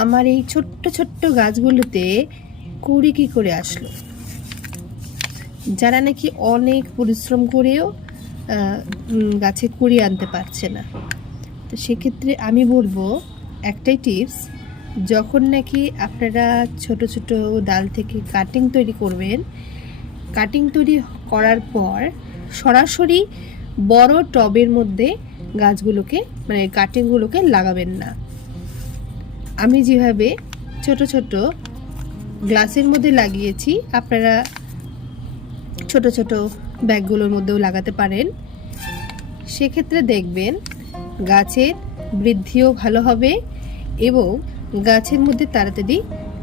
আমার এই ছোট্ট ছোট্ট গাছগুলোতে কুড়ি কী করে আসলো? যারা নাকি অনেক পরিশ্রম করেও গাছে কুড়ি আনতে পারছে না, তো সেক্ষেত্রে আমি বলবো একটাই টিপস, যখন নাকি আপনারা ছোট ছোট ডাল থেকে কাটিং তৈরি করবেন, কাটিং তৈরি করার পর সরাসরি বড় টবের মধ্যে গাছগুলোকে মানে কাটিংগুলোকে লাগাবেন না। আমি যেভাবে ছোট ছোট গ্লাসের মধ্যে লাগিয়েছি, আপনারা ছোট ছোট ব্যাগগুলোর মধ্যেও লাগাতে পারেন। সেক্ষেত্রে দেখবেন গাছের বৃদ্ধিও ভালো হবে এবং গাছের মধ্যে তাড়াতাড়ি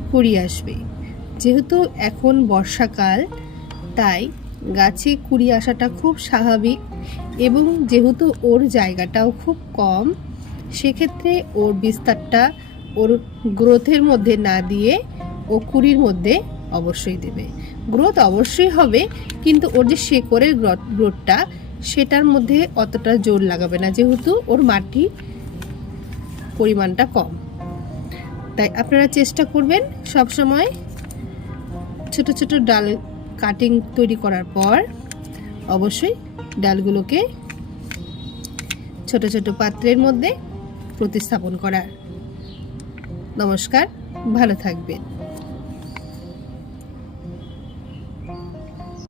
কুড়ি আসবে। যেহেতু এখন বর্ষাকাল, তাই গাছে কুড়ি আসাটা খুব স্বাভাবিক এবং যেহেতু ওর জায়গাটাও খুব কম, সেক্ষেত্রে ওর বিস্তারটা ওর গ্রোথের মধ্যে না দিয়ে ও কুড়ির মধ্যে অবশ্যই দেবে। গ্রোথ অবশ্যই হবে, কিন্তু ওর যে শেকড়ের গ্রোথটা সেটার মধ্যে অতটা জোর লাগাবে না, যেহেতু ওর মাটি পরিমাণটা কম। তাই আপনারা চেষ্টা করবেন সবসময় ছোট ছোট ডাল কাটিং তৈরি করার পর অবশ্যই ডালগুলোকে ছোট ছোট পাত্রের মধ্যে প্রতিস্থাপন করার। নমস্কার, ভালো থাকবেন।